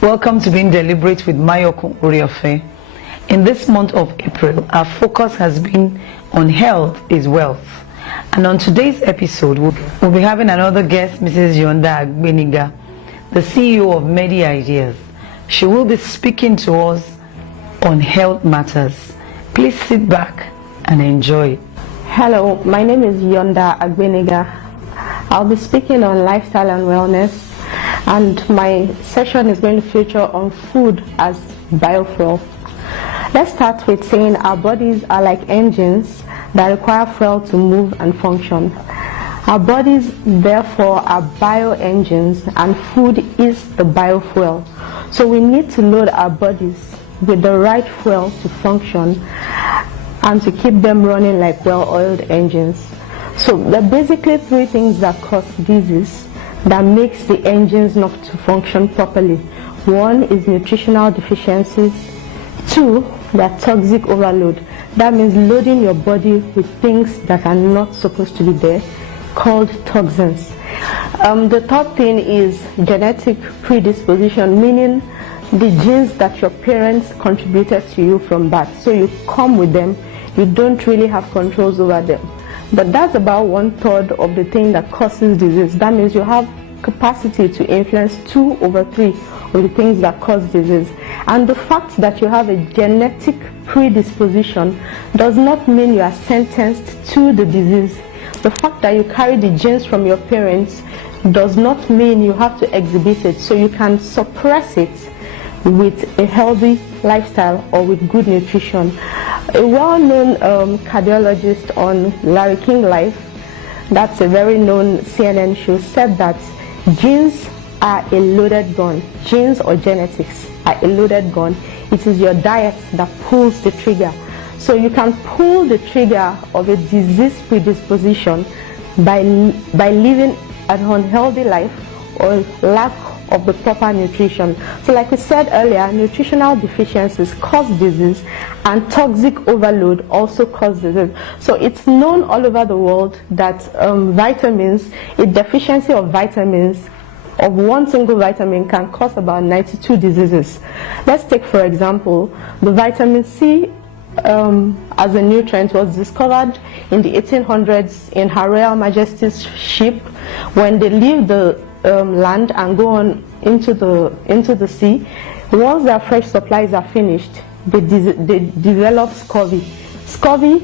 Welcome to being Deliberate with Mayokun Oreofe. In this month of April, our focus has been on health is wealth. And on today's episode, we'll be having another guest, Mrs. Yonda Agbeniga, the CEO of Medi Ideas. She will be speaking to us on health matters. Please sit back and enjoy. Hello, my name is Yonda Agbeniga. I'll be speaking on lifestyle and wellness, and my session is going to feature on food as biofuel. Let's start with saying our bodies are like engines that require fuel to move and function. Our bodies, therefore, are bioengines, and food is the biofuel. So we need to load our bodies with the right fuel to function and to keep them running like well-oiled engines. So there are basically three things that cause disease that makes the engines not to function properly. One is nutritional deficiencies. Two, that toxic overload. That means loading your body with things that are not supposed to be there, called toxins. The third thing is genetic predisposition, meaning the genes that your parents contributed to you from birth. So you come with them, you don't really have controls over them. But that's about 1/3 of the thing that causes disease. That means you have capacity to influence 2/3 of the things that cause disease. And the fact that you have a genetic predisposition does not mean you are sentenced to the disease. The fact that you carry the genes from your parents does not mean you have to exhibit it. So you can suppress it with a healthy lifestyle or with good nutrition. A well-known cardiologist on Larry King Life, that's a very known CNN show, said that genes are a loaded gun. Genes or genetics are a loaded gun. It is your diet that pulls the trigger. So you can pull the trigger of a disease predisposition by living an unhealthy life or lack of the proper nutrition. So like we said earlier, nutritional deficiencies cause disease, and toxic overload also causes disease. So it's known all over the world that vitamins, a deficiency of vitamins, of one single vitamin, can cause about 92 diseases. Let's take, for example, the vitamin C as a nutrient was discovered in the 1800s in Her Royal Majesty's ship when they leave the land and go on into the sea. Once their fresh supplies are finished, they develop scurvy. Scurvy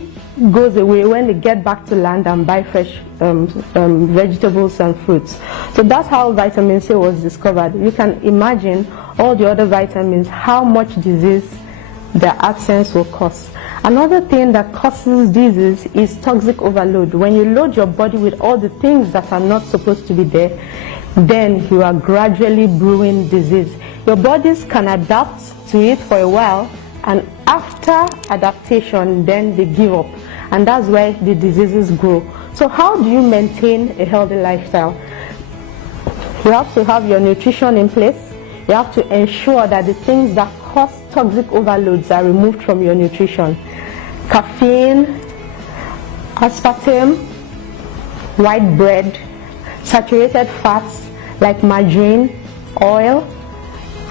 goes away when they get back to land and buy fresh vegetables and fruits. So that's how vitamin C was discovered. You can imagine all the other vitamins, how much disease their absence will cause. Another thing that causes disease is toxic overload. When you load your body with all the things that are not supposed to be there, then you are gradually brewing disease. Your bodies can adapt to it for a while, and after adaptation, then they give up. And that's where the diseases grow. So how do you maintain a healthy lifestyle? You have to have your nutrition in place. You have to ensure that the things that cause toxic overloads are removed from your nutrition. Caffeine, aspartame, white bread, saturated fats like margarine, oil,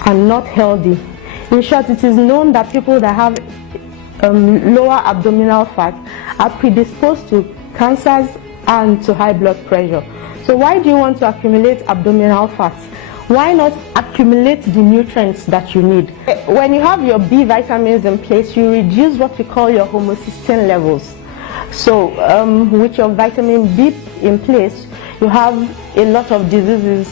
are not healthy. In short, it is known that people that have lower abdominal fat are predisposed to cancers and to high blood pressure. So why do you want to accumulate abdominal fat? Why not accumulate the nutrients that you need? When you have your B vitamins in place, you reduce what we call your homocysteine levels. So with your vitamin B in place, you have a lot of diseases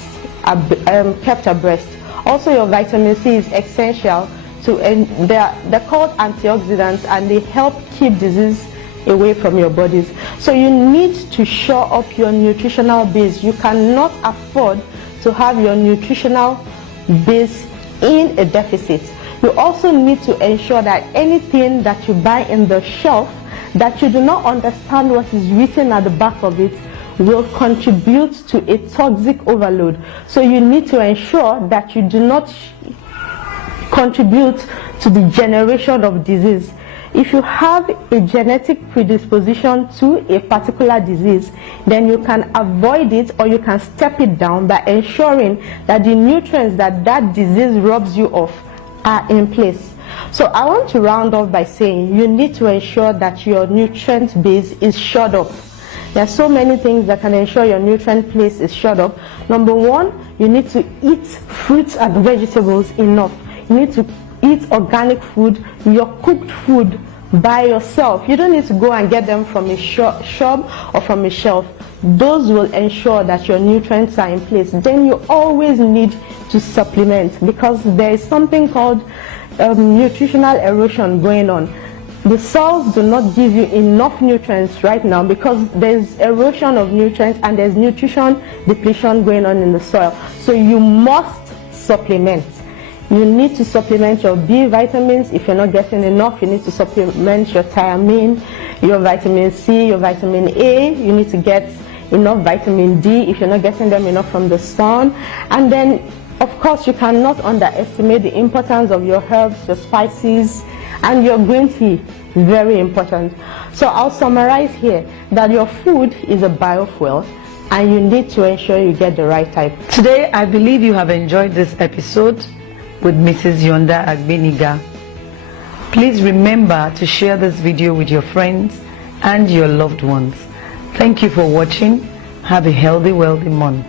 kept abreast. Also, your vitamin C is essential to, they're called antioxidants, and they help keep disease away from your bodies. So you need to shore up your nutritional base. You cannot afford to have your nutritional base in a deficit. You also need to ensure that anything that you buy in the shelf that you do not understand what is written at the back of it will contribute to a toxic overload. So you need to ensure that you do not contribute to the generation of disease. If you have a genetic predisposition to a particular disease, then you can avoid it or you can step it down by ensuring that the nutrients that that disease robs you of are in place. So I want to round off by saying you need to ensure that your nutrient base is shored up. There are so many things that can ensure your nutrient base is shored up. Number one, you need to eat fruits and vegetables enough. You need to eat organic food, your cooked food by yourself. You don't need to go and get them from a shop or from a shelf. Those will ensure that your nutrients are in place. Then you always need to supplement, because there is something called nutritional erosion going on. The soils do not give you enough nutrients right now because there's erosion of nutrients and there's nutrition depletion going on in the soil. So you must supplement. You need to supplement your B vitamins. If you're not getting enough, you need to supplement your thiamine, your vitamin C, your vitamin A. You need to get enough vitamin D if you're not getting them enough from the sun. And then, of course, you cannot underestimate the importance of your herbs, your spices, and your green tea. Very important. So I'll summarize here that your food is a biofuel and you need to ensure you get the right type. Today, I believe you have enjoyed this episode with Mrs. Yonda Agbeniga. Please remember to share this video with your friends and your loved ones. Thank you for watching. Have a healthy, wealthy month.